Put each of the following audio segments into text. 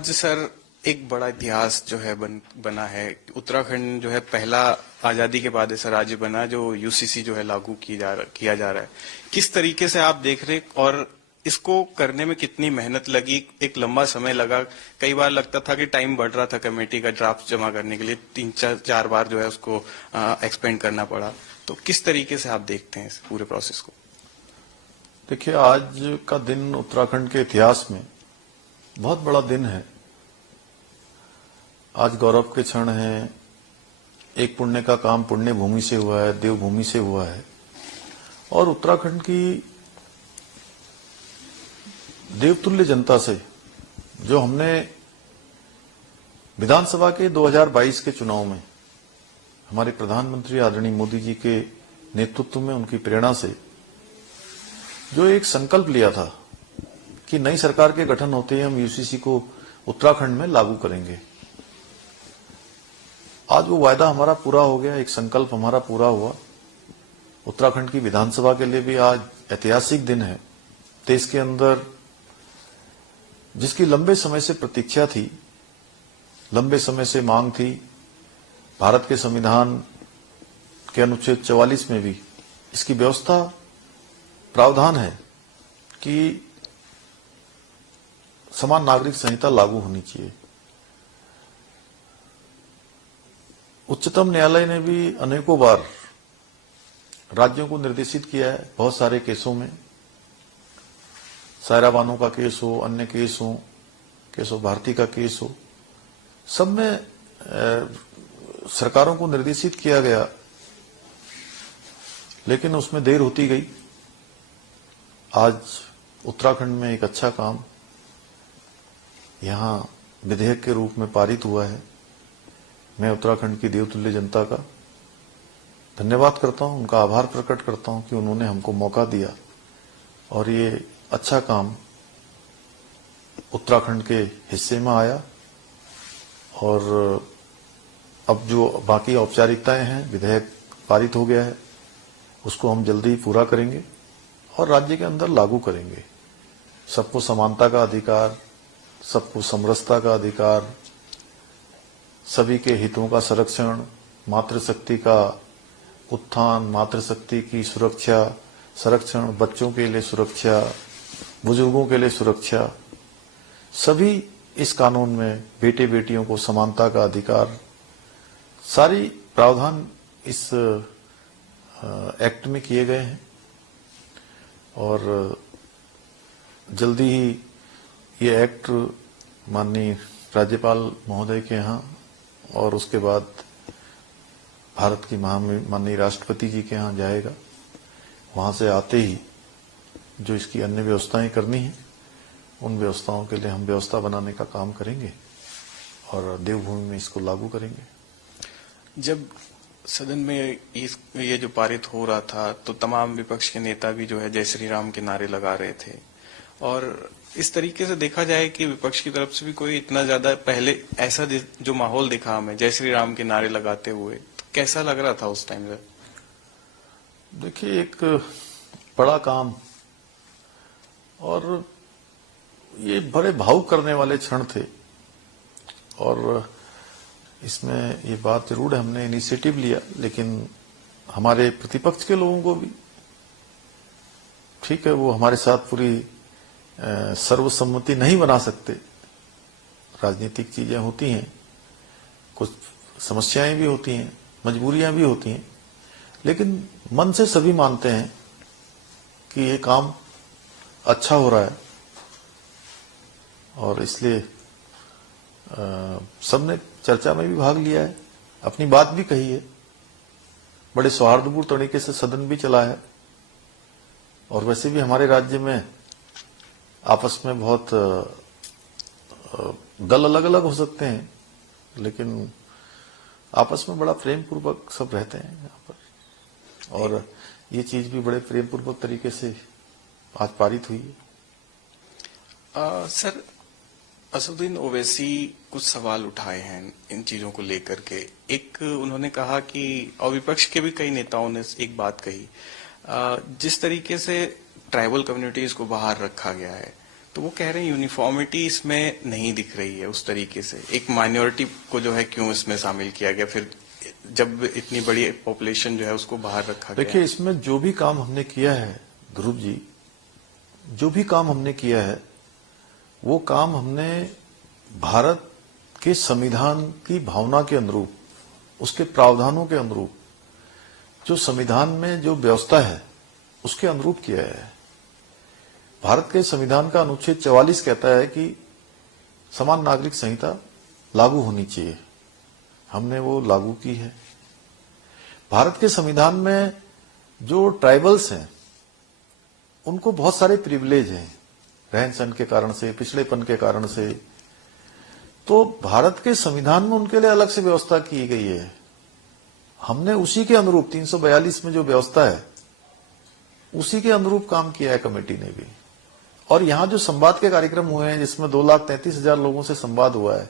आज सर एक बड़ा इतिहास जो है बना है। उत्तराखंड जो है पहला आजादी के बाद ऐसा राज्य बना जो यूसीसी जो है लागू किया जा रहा है। किस तरीके से आप देख रहे और इसको करने में कितनी मेहनत लगी, एक लंबा समय लगा। कई बार लगता था कि टाइम बढ़ रहा था, कमेटी का ड्राफ्ट जमा करने के लिए 3-4 बार जो है उसको एक्सपेंड करना पड़ा। तो किस तरीके से आप देखते हैं इस पूरे प्रोसेस को? देखिए, आज का दिन उत्तराखंड के इतिहास में बहुत बड़ा दिन है। आज गौरव के क्षण हैं। एक पुण्य का काम पुण्य भूमि से हुआ है, देवभूमि से हुआ है। और उत्तराखंड की देवतुल्य जनता से जो हमने विधानसभा के 2022 के चुनाव में हमारे प्रधानमंत्री आदरणीय मोदी जी के नेतृत्व में, उनकी प्रेरणा से जो एक संकल्प लिया था कि नई सरकार के गठन होते ही हम यूसीसी को उत्तराखंड में लागू करेंगे, आज वो वायदा हमारा पूरा हो गया, एक संकल्प हमारा पूरा हुआ। उत्तराखंड की विधानसभा के लिए भी आज ऐतिहासिक दिन है। देश के अंदर जिसकी लंबे समय से प्रतीक्षा थी, लंबे समय से मांग थी, भारत के संविधान के अनुच्छेद 44 में भी इसकी व्यवस्था प्रावधान है कि समान नागरिक संहिता लागू होनी चाहिए। उच्चतम न्यायालय ने भी अनेकों बार राज्यों को निर्देशित किया है, बहुत सारे केसों में, सायरा बानो का केस हो, अन्य केस हो, केशव भारती का केस हो, सब में सरकारों को निर्देशित किया गया, लेकिन उसमें देर होती गई। आज उत्तराखंड में एक अच्छा काम यहां विधेयक के रूप में पारित हुआ है। मैं उत्तराखंड की देवतुल्य जनता का धन्यवाद करता हूं, उनका आभार प्रकट करता हूं कि उन्होंने हमको मौका दिया और ये अच्छा काम उत्तराखंड के हिस्से में आया। और अब जो बाकी औपचारिकताएं हैं, विधेयक पारित हो गया है, उसको हम जल्दी पूरा करेंगे और राज्य के अंदर लागू करेंगे। सबको समानता का अधिकार, सबको समरसता का अधिकार, सभी के हितों का संरक्षण, मातृशक्ति का उत्थान, मातृशक्ति की सुरक्षा, संरक्षण, बच्चों के लिए सुरक्षा, बुजुर्गों के लिए सुरक्षा, सभी इस कानून में, बेटे बेटियों को समानता का अधिकार, सारी प्रावधान इस एक्ट में किए गए हैं। और जल्दी ही ये एक्ट माननीय राज्यपाल महोदय के यहाँ और उसके बाद भारत की माननीय राष्ट्रपति जी के यहाँ जाएगा। वहां से आते ही जो इसकी अन्य व्यवस्थाएं करनी है, उन व्यवस्थाओं के लिए हम व्यवस्था बनाने का काम करेंगे और देवभूमि में इसको लागू करेंगे। जब सदन में ये जो पारित हो रहा था तो तमाम विपक्ष के नेता भी जो है जय श्री राम के नारे लगा रहे थे, और इस तरीके से देखा जाए कि विपक्ष की तरफ से भी कोई इतना ज्यादा पहले ऐसा जो माहौल दिखा हमें जय श्री राम के नारे लगाते हुए, तो कैसा लग रहा था उस टाइम पे? देखिए, एक बड़ा काम और ये बड़े भावुक करने वाले क्षण थे। और इसमें ये बात जरूर है, हमने इनिशिएटिव लिया, लेकिन हमारे प्रतिपक्ष के लोगों को भी, ठीक है, वो हमारे साथ पूरी सर्वसम्मति नहीं बना सकते, राजनीतिक चीजें होती हैं, कुछ समस्याएं भी होती हैं, मजबूरियां भी होती हैं, लेकिन मन से सभी मानते हैं कि ये काम अच्छा हो रहा है। और इसलिए सबने चर्चा में भी भाग लिया है, अपनी बात भी कही है, बड़े सौहार्दपूर्ण तरीके से सदन भी चला है। और वैसे भी हमारे राज्य में आपस में बहुत दल अलग अलग हो सकते हैं, लेकिन आपस में बड़ा प्रेम पूर्वक सब रहते हैं यहाँ पर। और ये चीज भी बड़े प्रेम पूर्वक तरीके से आज पारित हुई है। सर, असदुद्दीन ओवैसी कुछ सवाल उठाए हैं इन चीजों को लेकर के। एक उन्होंने कहा कि, और विपक्ष के भी कई नेताओं ने एक बात कही, जिस तरीके से ट्राइबल कम्युनिटीज को बाहर रखा गया है, तो वो कह रहे हैं यूनिफॉर्मिटी इसमें नहीं दिख रही है उस तरीके से, एक माइनॉरिटी को जो है क्यों इसमें शामिल किया गया, फिर जब इतनी बड़ी पॉपुलेशन जो है उसको बाहर रखा गया। देखिए, इसमें जो भी काम हमने किया है ध्रुव जी, जो भी काम हमने किया है वो काम हमने भारत के संविधान की भावना के अनुरूप, उसके प्रावधानों के अनुरूप, जो संविधान में जो व्यवस्था है उसके अनुरूप किया है। भारत के संविधान का अनुच्छेद 44 कहता है कि समान नागरिक संहिता लागू होनी चाहिए, हमने वो लागू की है। भारत के संविधान में जो ट्राइबल्स हैं उनको बहुत सारे प्रिविलेज हैं, रहन सहन के कारण से, पिछड़ेपन के कारण से, तो भारत के संविधान में उनके लिए अलग से व्यवस्था की गई है। हमने उसी के अनुरूप 342 में जो व्यवस्था है उसी के अनुरूप काम किया है कमेटी ने भी। और यहां जो संवाद के कार्यक्रम हुए हैं जिसमें 2,33,000 लोगों से संवाद हुआ है,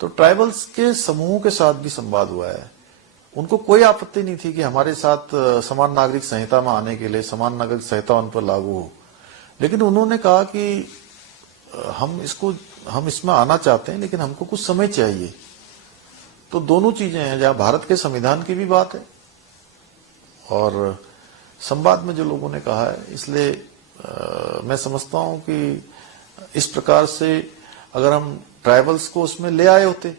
तो ट्राइबल्स के समूहों के साथ भी संवाद हुआ है। उनको कोई आपत्ति नहीं थी कि हमारे साथ समान नागरिक संहिता में आने के लिए समान नागरिक संहिता उन पर लागू हो, लेकिन उन्होंने कहा कि हम इसमें आना चाहते हैं लेकिन हमको कुछ समय चाहिए। तो दोनों चीजें हैं, जहां भारत के संविधान की भी बात है और संवाद में जो लोगों ने कहा है, इसलिए मैं समझता हूं कि इस प्रकार से अगर हम ट्राइबल्स को उसमें ले आए होते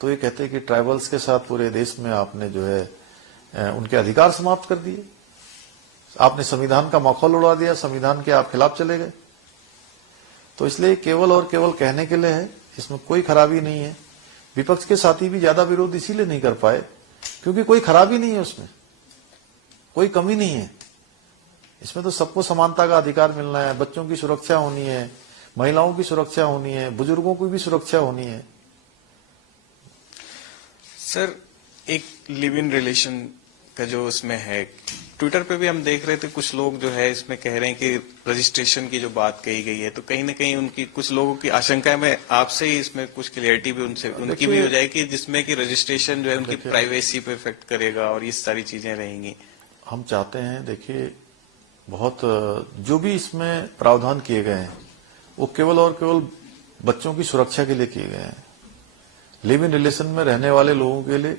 तो ये कहते कि ट्राइबल्स के साथ पूरे देश में आपने जो है उनके अधिकार समाप्त कर दिए, आपने संविधान का माखौल उड़ा दिया, संविधान के आप खिलाफ चले गए। तो इसलिए केवल और केवल कहने के लिए है, इसमें कोई खराबी नहीं है। विपक्ष के साथी भी ज्यादा विरोध इसीलिए नहीं कर पाए क्योंकि कोई खराबी नहीं है, उसमें कोई कमी नहीं है। इसमें तो सबको समानता का अधिकार मिलना है, बच्चों की सुरक्षा होनी है, महिलाओं की सुरक्षा होनी है, बुजुर्गों की भी सुरक्षा होनी है। सर, एक लिव इन रिलेशन का जो इसमें है, ट्विटर पे भी हम देख रहे थे कुछ लोग जो है इसमें कह रहे हैं कि रजिस्ट्रेशन की जो बात कही गई है, तो कहीं ना कहीं उनकी कुछ लोगों की आशंका है, मैं आपसे ही इसमें कुछ क्लियरिटी भी उनकी भी हो जाए कि जिसमें कि रजिस्ट्रेशन जो है उनकी प्राइवेसी पे इफेक्ट करेगा और ये सारी चीजें रहेंगी। हम चाहते हैं, देखिए, बहुत जो भी इसमें प्रावधान किए गए हैं वो केवल और केवल बच्चों की सुरक्षा के लिए किए गए हैं। लिव इन रिलेशन में रहने वाले लोगों के लिए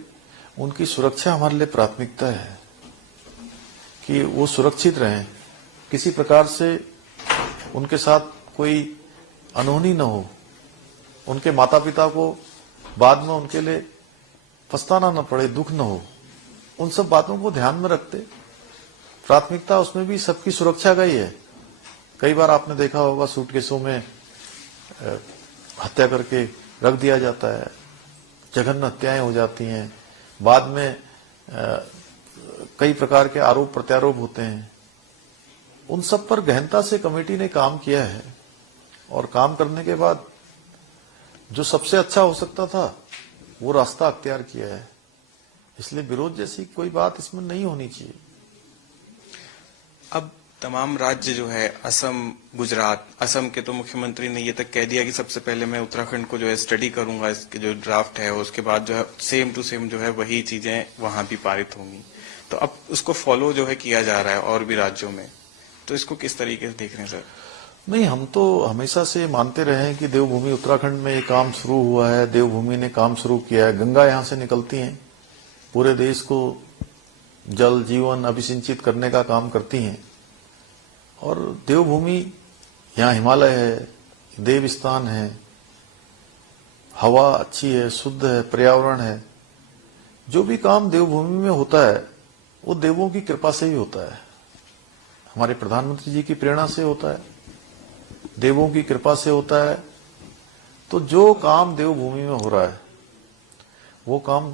उनकी सुरक्षा हमारे लिए प्राथमिकता है कि वो सुरक्षित रहें, किसी प्रकार से उनके साथ कोई अनहोनी न हो, उनके माता पिता को बाद में उनके लिए पछताना न पड़े, दुख न हो। उन सब बातों को ध्यान में रखते प्राथमिकता उसमें भी सबकी सुरक्षा का ही है। कई बार आपने देखा होगा सूटकेसों में हत्या करके रख दिया जाता है, जघन्य हत्याएं हो जाती हैं, बाद में कई प्रकार के आरोप प्रत्यारोप होते हैं। उन सब पर गहनता से कमेटी ने काम किया है और काम करने के बाद जो सबसे अच्छा हो सकता था वो रास्ता अख्तियार किया है। इसलिए विरोध जैसी कोई बात इसमें नहीं होनी चाहिए। अब तमाम राज्य जो है, असम, गुजरात, असम के तो मुख्यमंत्री ने ये तक कह दिया कि सबसे पहले मैं उत्तराखंड को जो है स्टडी करूंगा, इसके जो ड्राफ्ट है उसके बाद जो है सेम टू सेम जो है वही चीजें वहां भी पारित होंगी। तो अब उसको फॉलो जो है किया जा रहा है और भी राज्यों में, तो इसको किस तरीके से देख रहे हैं सर? नहीं, हम तो हमेशा से मानते रहे हैं कि देवभूमि उत्तराखंड में ये काम शुरू हुआ है, देवभूमि ने काम शुरू किया है। गंगा यहां से निकलती है, पूरे देश को जल जीवन अभिसिंचित करने का काम करती हैं। और देवभूमि यहाँ हिमालय है, देवस्थान है, हवा अच्छी है, शुद्ध है, पर्यावरण है। जो भी काम देवभूमि में होता है वो देवों की कृपा से ही होता है, हमारे प्रधानमंत्री जी की प्रेरणा से होता है, देवों की कृपा से होता है। तो जो काम देवभूमि में हो रहा है वो काम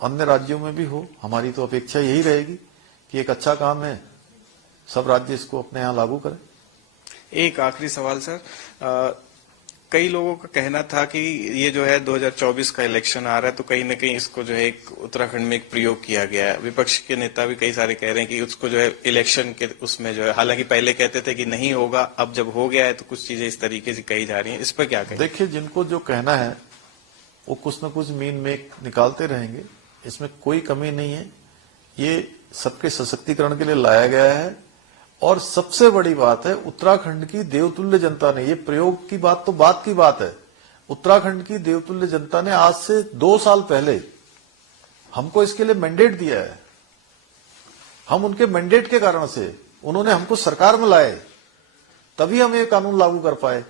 अन्य राज्यों में भी हो। हमारी तो अपेक्षा यही रहेगी कि एक अच्छा काम है, सब राज्य इसको अपने यहाँ लागू करें। एक आखिरी सवाल सर, कई लोगों का कहना था कि ये जो है 2024 का इलेक्शन आ रहा है तो कहीं ना कहीं इसको जो है एक उत्तराखंड में एक प्रयोग किया गया है। विपक्ष के नेता भी कई सारे कह रहे हैं कि उसको जो है इलेक्शन के उसमें जो है, हालांकि पहले कहते थे कि नहीं होगा, अब जब हो गया है तो कुछ चीजें इस तरीके से कही जा रही हैं, इस पर क्या कहें? देखिए, जिनको जो कहना है वो कुछ न कुछ मीन में निकालते रहेंगे, इसमें कोई कमी नहीं है। ये सबके सशक्तिकरण के लिए लाया गया है और सबसे बड़ी बात है, उत्तराखंड की देवतुल्य जनता ने, ये प्रयोग की बात तो बात की बात है, उत्तराखंड की देवतुल्य जनता ने आज से 2 साल पहले हमको इसके लिए मैंडेट दिया है। हम उनके मैंडेट के कारण से, उन्होंने हमको सरकार में लाए, तभी हम ये कानून लागू कर पाए।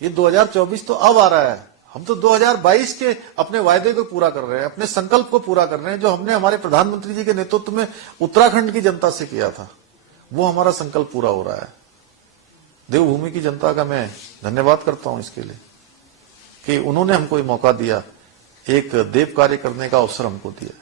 ये 2024 तो अब आ रहा है, हम तो 2022 के अपने वायदे को पूरा कर रहे हैं, अपने संकल्प को पूरा कर रहे हैं, जो हमने हमारे प्रधानमंत्री जी के नेतृत्व में उत्तराखंड की जनता से किया था, वो हमारा संकल्प पूरा हो रहा है। देवभूमि की जनता का मैं धन्यवाद करता हूं इसके लिए कि उन्होंने हमको ये मौका दिया, एक देव कार्य करने का अवसर हमको दिया।